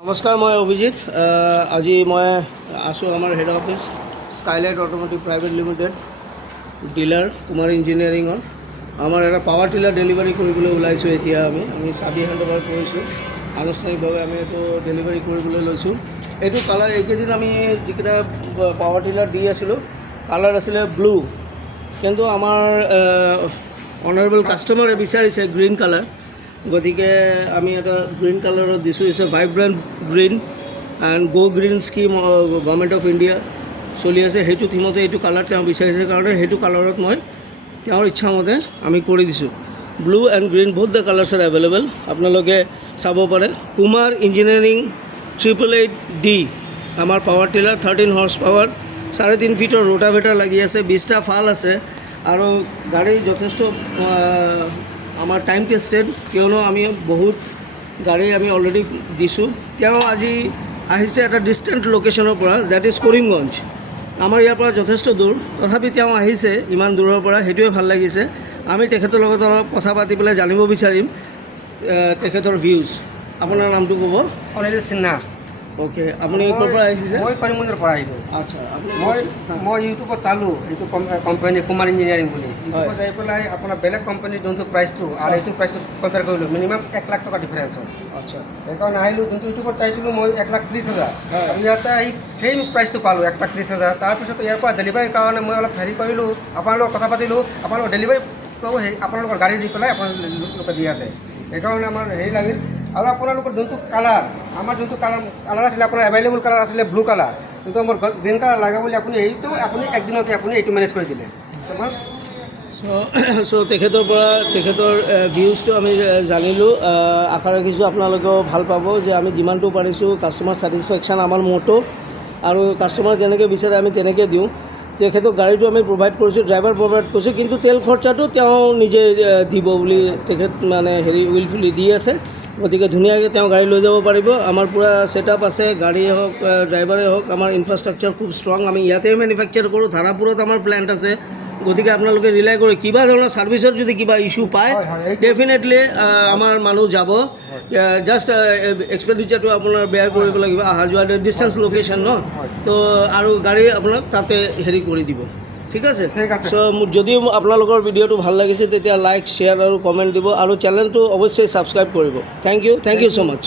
নমস্কাৰ, মই অভিজিত। আজি মই আছোঁ আমাৰ head office skylight automotive private limited dealer Kumar ইঞ্জিনিয়াৰিঙৰ। আমাৰ এটা পাৱাৰ টিলাৰ ডেলিভাৰী কৰিবলৈ ওলাইছোঁ। এতিয়া আমি চাবি হেণ্ড অভাৰ কৰিছোঁ। আনুষ্ঠানিকভাৱে আমি এইটো ডেলিভাৰী কৰিবলৈ লৈছোঁ। এইটো কালাৰ এইকেইদিন আমি যিকেইটা পাৱাৰ টিলাৰ দি আছিলোঁ কালাৰ আছিলে ব্লু, কিন্তু আমাৰ অনাৰেবল কাষ্টমাৰে বিচাৰিছে গ্ৰীণ কালাৰ, গতিকে আমি এটা গ্ৰীণ কালাৰত দিছোঁ। It's a vibrant green and green scheme government of India চলি আছে। সেইটো থিমতে এইটো কালাৰ তেওঁ বিচাৰিছে কাৰণে সেইটো কালাৰত মই তেওঁৰ ইচ্ছামতে আমি কৰি দিছোঁ। ব্লু এণ্ড গ্ৰীণ বহুত দ্য কালাৰ্ছ আৰ এভেইলেবল, আপোনালোকে চাব পাৰে। কুমাৰ ইঞ্জিনিয়াৰিং 888D আমাৰ power tiller 13 horse power, 3.5 Fitr ৰোটাভেটাৰ লাগি আছে, 20টা ফাল আছে আৰু গাড়ী যথেষ্ট আমাৰ টাইম টেষ্টেড, কিয়নো আমি বহুত গাড়ী আমি অলৰেডি দিছোঁ। তেওঁ আজি আহিছে এটা ডিষ্টেণ্ট লোকেশ্যনৰ পৰা, ডেট ইজ কৰিমগঞ্জ। আমাৰ ইয়াৰ পৰা যথেষ্ট দূৰ, তথাপি তেওঁ আহিছে ইমান দূৰৰ পৰা, সেইটোৱে ভাল লাগিছে। আমি তেখেতৰ লগত অলপ কথা পাতি পেলাই জানিব বিচাৰিম তেখেতৰ ভিউজ। আপোনাৰ নামটো ক'ব? অনিল সিনহা। অ'কে, আপুনি ক'ৰ পৰা আহিছে? মই কৰিমগঞ্জৰ পৰা আহিলোঁ। আচ্ছা, মই ইউটিউবত চালোঁ এইটো কোম্পানী কুমাৰ ইঞ্জিনিয়াৰিং বুলি। ইউটিউবত যাই পেলাই আপোনাৰ বেলেগ কোম্পানীৰ যোনটো প্ৰাইচটো আৰু এইটো প্ৰাইচটো কম্পেয়াৰ কৰিলোঁ, মিনিমাম 1 লাখ টকা ডিফাৰেঞ্চ হয়। আচ্ছা, সেইকাৰণে আহিলোঁ। যোনটো ইউটিউবত চাইছিলোঁ মই 1,30,000, আৰু ইয়াতে আহি ছেইম প্ৰাইচটো পালোঁ 1,30,000। তাৰপিছত ইয়াৰ পৰা ডেলিভাৰীৰ কাৰণে মই অলপ হেৰি কৰিলোঁ, আপোনালোকৰ কথা পাতিলোঁ। আপোনালোকৰ ডেলিভাৰীটো আপোনালোকৰ গাড়ী দি পেলাই আপোনালোকে দি আছে, সেইকাৰণে আমাৰ হেৰি লাগিল। আৰু আপোনালোকৰ যোনটো কালাৰ, আমাৰ যোনটো কালাৰ আছিলে আপোনাৰ এভেইলেবল কালাৰ আছিলে ব্লু কালাৰ, কিন্তু মোৰ গ্ৰীণ কালাৰ লাগে বুলি আপুনি একদিনতে আপুনি এইটো মেনেজ কৰি দিলে। চ' তেখেতৰ ভিউজটো আমি জানিলোঁ। আশা ৰাখিছোঁ আপোনালোকেও ভাল পাব যে আমি যিমানটো পাৰিছোঁ কাষ্টমাৰ ছেটিছফেকশ্যন আমাৰ ম'টো, আৰু কাষ্টমাৰ যেনেকৈ বিচাৰে আমি তেনেকৈ দিওঁ। তেখেতক গাড়ীটো আমি প্ৰভাইড কৰিছোঁ, ড্ৰাইভাৰ প্ৰভাইড কৰিছোঁ, কিন্তু তেল খৰচাটো তেওঁ নিজে দিব বুলি তেখেত মানে উইলফুলি দি আছে। গতিকে ধুনীয়াকৈ তেওঁ গাড়ী লৈ যাব পাৰিব। আমাৰ পূৰা ছেটআপ আছে, গাড়ীয়ে হওক ড্ৰাইভাৰে হওক, আমাৰ ইনফ্ৰাষ্ট্ৰাকচাৰ খুব ষ্ট্ৰং। আমি ইয়াতে মেনুফেকচাৰ কৰোঁ, ধাৰাপুৰত আমাৰ প্লেণ্ট আছে। গতিকে আপোনালোকে ৰিলাই কৰি কিবা ধৰণৰ ছাৰ্ভিচৰ যদি কিবা ইছ্যু পায় ডেফিনেটলি আমাৰ মানুহ যাব। জাষ্ট এক্সপেণ্ডিচাৰটো আপোনাৰ বেয়াৰ কৰিব লাগিব, অহা যোৱা ডিষ্টেঞ্চ লোকেশ্যন ন, তো আৰু গাড়ী আপোনাক তাতে হেৰি কৰি দিব। ঠিক আছে। চ' যদি আপোনালোকৰ ভিডিঅ'টো ভাল লাগিছে তেতিয়া লাইক, শ্বেয়াৰ আৰু কমেণ্ট দিব, আৰু চেনেলটো অৱশ্যেই ছাবস্ক্ৰাইব কৰিব। Thank you so' much.